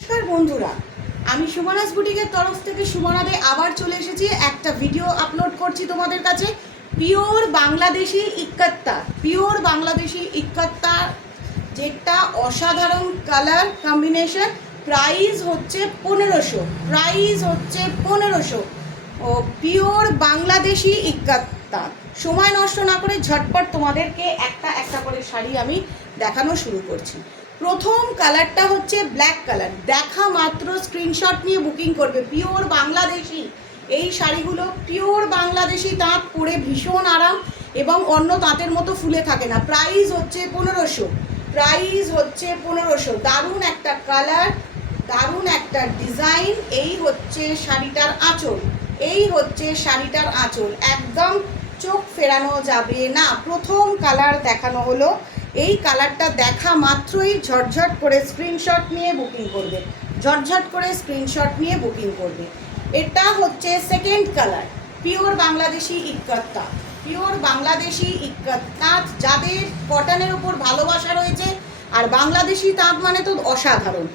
নমস্কার বন্ধুরা, আমি সুমনাস বুটিকের তরফ থেকে সুমনাদে আবার চলে এসেছি। একটা ভিডিও আপলোড করছি তোমাদের কাছে। পিওর বাংলাদেশি ইক্কাত্তা, যেটা অসাধারণ কালার কম্বিনেশন। প্রাইস হচ্ছে 1500। ও পিওর বাংলাদেশি ইক্কাত্তা। সময় নষ্ট না করে ঝটপট তোমাদেরকে একটা একটা করে শাড়ি আমি দেখানো শুরু করছি। প্রথম কালারটা হচ্ছে ব্ল্যাক কালার। দেখা মাত্র স্ক্রিনশট নিয়ে বুকিং করবে। পিওর বাংলাদেশি এই শাড়িগুলো, পিওর বাংলাদেশি তাঁত, পরে ভীষণ আরাম এবং অন্য তাঁতের মতো ফুলে থাকে না। প্রাইস হচ্ছে 1500। দারুণ একটা কালার, দারুণ একটা ডিজাইন। এই হচ্ছে শাড়িটার আঁচল, একদম চোখ ফেরানো যাবে না। প্রথম কালার দেখানো হলো। এই কালারটা দেখা মাত্রই ঝটঝট করে স্ক্রিনশট নিয়ে বুকিং করবে। এটা হচ্ছে সেকেন্ড কালার। পিওর বাংলাদেশি ইক্কাত্তা, যাদের কটনের উপর ভালোবাসা রয়েছে, আর বাংলাদেশি তাঁত মানে তো অসাধারণ।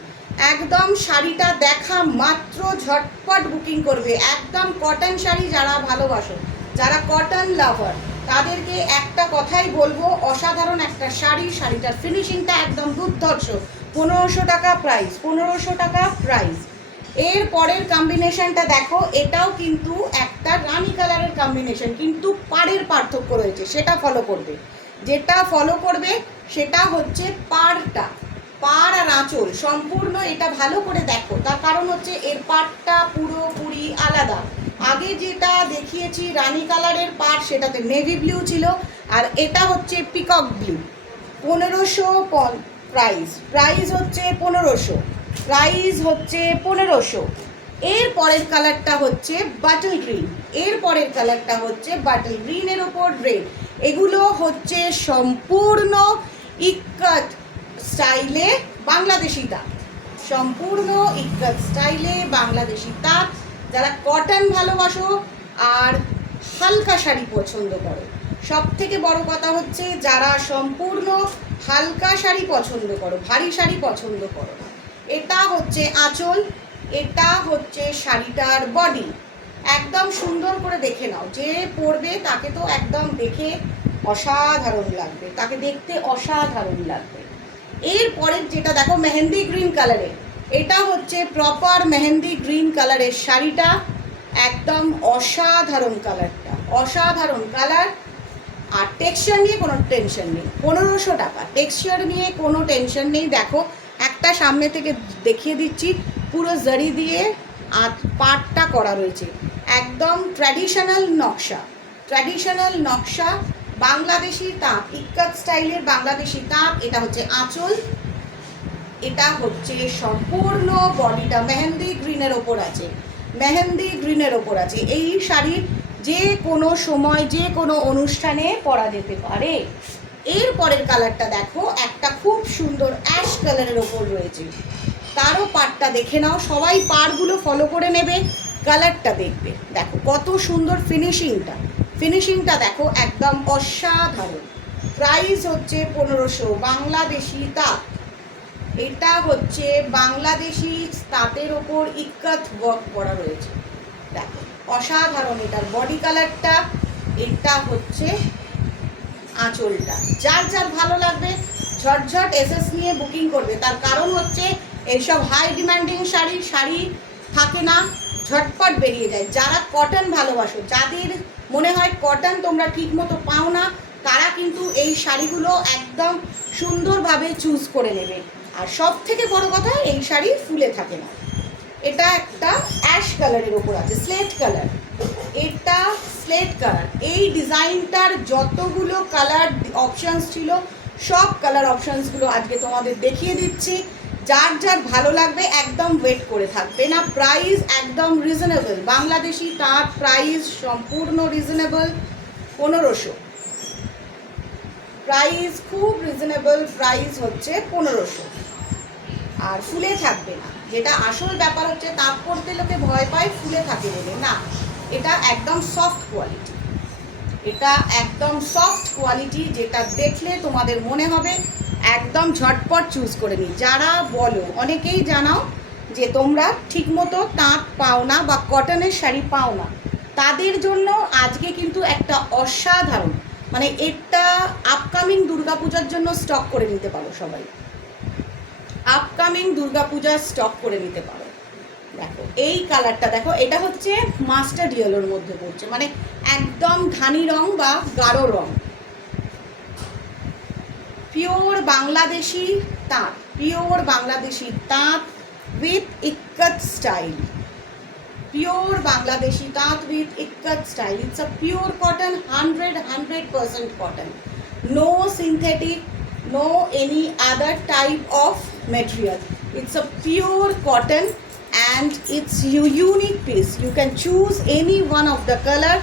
একদম শাড়িটা দেখা মাত্র ঝটপট বুকিং করবে। একদম কটন শাড়ি যারা ভালোবাসো, যারা কটন লাভার, তাদেরকে একটা কথাই বলবো, অসাধারণ একটা শাড়ি। শাড়িটার ফিনিশিংটা একদম দুর্ধর্ষ। 1500 টাকা প্রাইস। এর পরের কম্বিনেশনটা দেখো, এটাও কিন্তু একটা রানী কালারের কম্বিনেশন, কিন্তু পাড়ের পার্থক্য রয়েছে, সেটা ফলো করবে। সেটা হচ্ছে পাড় আর আঁচল সম্পূর্ণ। এটা ভালো করে দেখো, তার কারণ হচ্ছে এর পাড়টা পুরোপুরি আলাদা। আগে যেটা দেখিয়েছি রানী কালারের পাড়, সেটাতে নেভি ব্লু ছিল, আর এটা হচ্ছে পিকক ব্লু। 1500 প্রাইস হচ্ছে 1500। এর পরের কালারটা হচ্ছে বাটল গ্রিনের ওপর রেড। এগুলো হচ্ছে সম্পূর্ণ ইক্কাত স্টাইলে বাংলাদেশি তাঁত। যারা কটন ভালোবাসো আর হালকা শাড়ি পছন্দ করো, সব থেকে বড় কথা হচ্ছে যারা সম্পূর্ণ হালকা শাড়ি পছন্দ করো, ভারী শাড়ি পছন্দ করো না। এটা হচ্ছে আঁচল, এটা হচ্ছে শাড়িটার বডি। একদম সুন্দর করে দেখে নাও, যে পরবে তাকে তো একদম দেখে অসাধারণ লাগবে, তাকে দেখতে অসাধারণ লাগবে। এর পরের যেটা দেখো মেহেন্দি গ্রিন কালারের, এটা হচ্ছে প্রপার মেহেন্দি গ্রিন কালারের শাড়িটা। একদম অসাধারণ কালার। আর টেক্সচার নিয়ে কোনো টেনশন নেই। 1500 টাকা, টেক্সচার নিয়ে কোনো টেনশন নেই। দেখো, একটা সামনে থেকে দেখিয়ে দিচ্ছি, পুরো জারি দিয়ে আর পাটটা করা রয়েছে। একদম ট্র্যাডিশনাল নকশা, বাংলাদেশি তাঁত, ইক্কাত স্টাইলের বাংলাদেশি তাঁত। এটা হচ্ছে আঁচল, এটা হচ্ছে সম্পূর্ণ বডিটা মেহেন্দি গ্রিনের ওপর আছে। এই শাড়ি যে কোনো সময়, যে কোনো অনুষ্ঠানে পরা যেতে পারে। এর পরের কালারটা দেখো, একটা খুব সুন্দর অ্যাশ কালারের ওপর রয়েছে। তারও পাড়টা দেখে নাও, সবাই পাড়গুলো ফলো করে নেবে, কালারটা দেখবে। দেখো কত সুন্দর ফিনিশিংটা দেখো, একদম অসাধারণ। প্রাইস হচ্ছে 1500। বাংলাদেশি তাঁত, এটা হচ্ছে বাংলাদেশি তাঁতের ওপর ইক্কাত ওয়ার্ক করা রয়েছে। দেখো অসাধারণ এটার বডি কালারটা, এটা হচ্ছে আঁচলটা। যার ভালো লাগবে ঝটঝট এসএস নিয়ে বুকিং করবে। তার কারণ হচ্ছে এইসব হাই ডিমান্ডিং শাড়ি থাকে না, ঝটপট বেরিয়ে যায়। যারা কটন ভালোবাসো, যাদের মনে হয় কটন তোমরা ঠিক মতো পাও না, তারা কিন্তু এই শাড়িগুলো একদম সুন্দরভাবে চুজ করে নেবে। আর সব থেকে বড় কথা, এই শাড়ি ফুলে থাকে না। এটা একটা অ্যাশ কালারের ওপর আছে, স্লেট কালার। এই ডিজাইনটার যতগুলো কালার অপশানস ছিল, সব কালার অপশানসগুলো আজকে তোমাদের দেখিয়ে দিচ্ছি। যার ভালো লাগবে একদম ওয়েট করে থাকবে না। প্রাইস একদম রিজনেবল, বাংলাদেশি তার প্রাইস সম্পূর্ণ রিজনেবল। 1500 প্রাইস, খুব রিজনেবল প্রাইস হচ্ছে 1500। আর ফুলে থাকবে না, যেটা আসল ব্যাপার হচ্ছে তাঁত পরতে লোকে ভয় পায় ফুলে থাকে বলে, না, এটা একদম সফট কোয়ালিটি, যেটা দেখলে তোমাদের মনে হবে একদম ঝটপট চুজ করে নিই। যারা বলো, অনেকেই জানাও যে তোমরা ঠিকমতো তাঁত পাও না বা কটনের শাড়ি পাও না, তাদের জন্য আজকে কিন্তু একটা অসাধারণ, মানে এটা আপকামিং দুর্গাপূজার জন্য স্টক করে নিতে পারো সবাই, আপকামিং দুর্গাপূজার স্টক করে নিতে পারো। দেখো এই কালারটা দেখো, এটা হচ্ছে মাস্টার্ড ইয়েলোর মধ্যে পড়ছে, মানে একদম ধানি রং বা গাঢ় রং, পিওর বাংলাদেশি তাঁত, পিওর বাংলাদেশি তাঁত with ikat style, pure Bangladeshi তাঁত with ikat style. It's a pure cotton, 100% cotton, no synthetic, no any other type of material. It's a pure cotton and it's unique piece. You can choose any one of the color.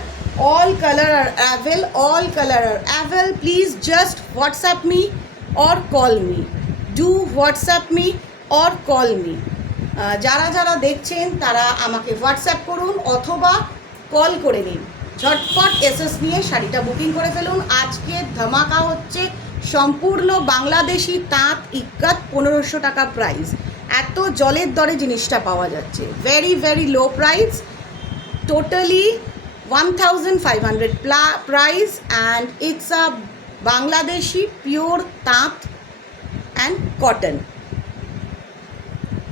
All color are available. All color are available. Please just WhatsApp me or call me. Do WhatsApp me or call me. যারা যারা দেখছেন তারা আমাকে WhatsApp করুন অথবা call করে নিন, ঝটপট এসএস নিয়ে শাড়িটা বুকিং করে ফেলুন। আজকে ধামাকা হচ্ছে, সম্পূর্ণ বাংলাদেশি তাঁত ইক্কত, 1500 টাকা প্রাইস। এত জলের দরে জিনিসটা পাওয়া যাচ্ছে, very very low price, totally 1500 price, and it's a Bangladeshi pure তাঁত অ্যান্ড কটন।